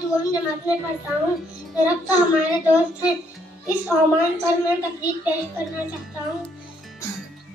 दुआम जमात में पढ़ता हूँ। दरख्त हमारे दोस्त हैं। इस ओमान पर मैं तकरीर पेश करना चाहता हूँ।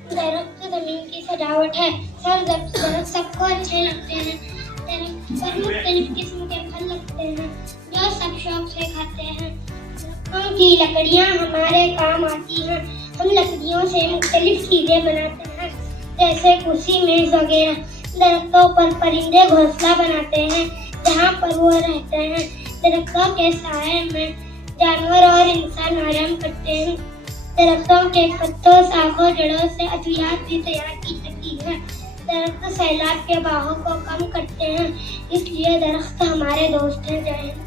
दरख्त ज़मीन की सजावट है। दरख्त सबको अच्छे लगते हैं। दरख्त पर मुख्तलिफ किस्म के फल लगते हैं जो सब शौक से खाते हैं। दरख्तों की लकड़ियाँ हमारे काम आती हैं। हम लकड़ियों से मुख्तलिफ चीज़ें बनाते हैं जैसे कुर्सी, मेज़ वगैरह। दरख्तों पर परिंदे घोंसला बनाते हैं जहाँ पर वो रहते हैं। दरख्तों के साए में जानवर और इंसान आराम करते हैं। दरख्तों के पत्तों, शाखों, जड़ों से अद्वियात भी तैयार की जाती है। दरख्त सैलाब के बहाव को कम करते हैं, इसलिए दरख्त हमारे दोस्त हैं। जय हिंद।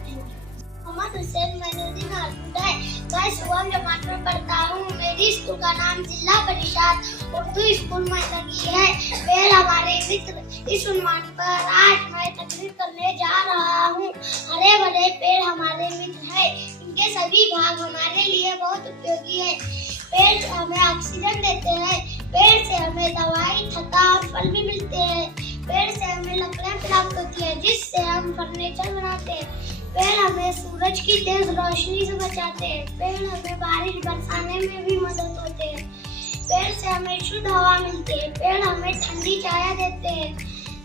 मोहम्मद हुसैन मैनुद्दीन आलूदा है। मैं सुबह जमात में पढ़ता हूँ। मेरी स्कूल का नाम जिला परिषद उर्दू स्कूल में लगी है। पेड़ हमारे मित्र, इस उन्वान पर आज मैं तकरीर करने जा रहा हूँ। हरे भरे पेड़ हमारे मित्र है। इनके सभी भाग हमारे लिए बहुत उपयोगी है। पेड़ हमें ऑक्सीजन देते हैं। पेड़ से हमें दवाई, छत्ता और फल भी मिलते हैं। पेड़ से हमें लकड़ियाँ प्राप्त होती है जिससे हम फर्नीचर बनाते हैं। पेड़ हमें सूरज की तेज रोशनी से बचाते हैं। पेड़ हमें बारिश बरसाने में भी मदद होते हैं। पेड़ से हमें शुद्ध हवा मिलती है। पेड़ हमें ठंडी छाया देते हैं।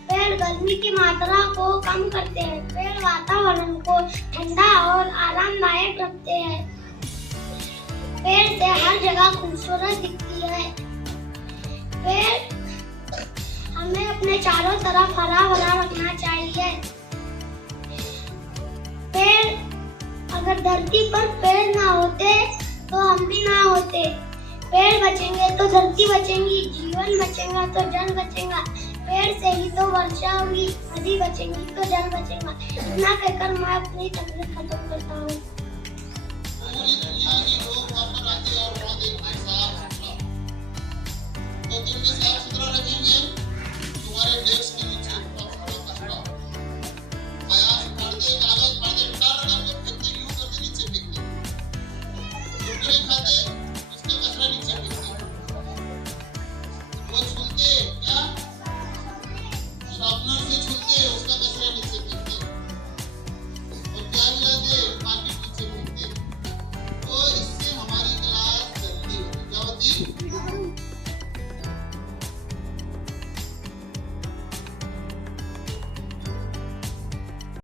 पेड़ गर्मी की मात्रा को कम करते हैं। पेड़ वातावरण को ठंडा और आरामदायक रखते हैं। पेड़ से हर जगह खूबसूरत दिखती है। पेड़ हमें अपने चारों तरफ हरा भरा रखना चाहिए। पेड़, अगर धरती पर पेड़ ना होते तो हम भी ना होते। पेड़ बचेंगे तो धरती बचेंगी, जीवन बचेगा तो जल बचेगा। पेड़ से ही तो वर्षा हुई, नदी बचेंगी तो जल बचेगा। इतना कहकर मैं अपनी तकरीर खत्म करता हूँ। तो तुम साफ सुथरा रखेंगे, तुम्हारे डेस्क के नीचे